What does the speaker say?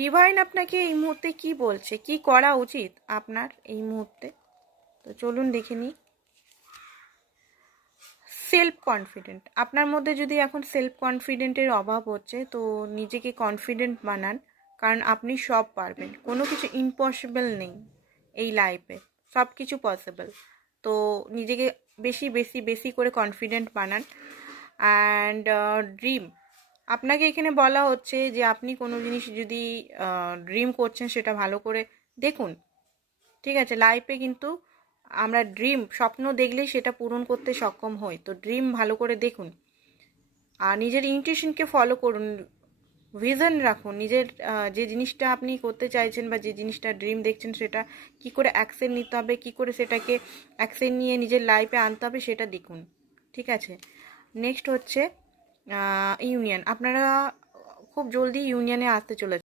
Divine আপনাকে এই মুহূর্তে কি বলছে, কি করা উচিত আপনার এই মুহূর্তে? তো চলুন দেখে নিই। সেলফ কনফিডেন্ট, আপনার মধ্যে যদি এখন সেলফ কনফিডেন্টের অভাব হচ্ছে তো নিজেকে কনফিডেন্ট বানান, কারণ আপনি সব পারবেন, কোনো কিছু ইম্পসিবল নেই এই লাইফে, সব কিছু পসিবল। তো নিজেকে বেশি বেশি বেশি করে কনফিডেন্ট বানান। অ্যান্ড ড্রিম, আপনাকে এখানে বলা হচ্ছে যে আপনি কোনো জিনিস যদি ড্রিম করছেন সেটা ভালো করে দেখুন। ঠিক আছে, লাইফে কিন্তু আমরা ড্রিম, স্বপ্ন দেখলেই সেটা পূরণ করতে সক্ষম হই। তো ড্রিম ভালো করে দেখুন আর নিজের ইনটিউশনকে ফলো করুন, ভিশন রাখুন। নিজের যে জিনিসটা আপনি করতে চাইছেন বা যে জিনিসটা ড্রিম দেখছেন সেটা কি করে অ্যাকশন নিতে হবে, কি করে সেটাকে অ্যাকশন নিয়ে নিজের লাইফে আনতে হবে সেটা দেখুন। ঠিক আছে, নেক্সট হচ্ছে ইউনিয়ন। আপনারা খুব জলদি ইউনিয়নে আসতে চলেছে।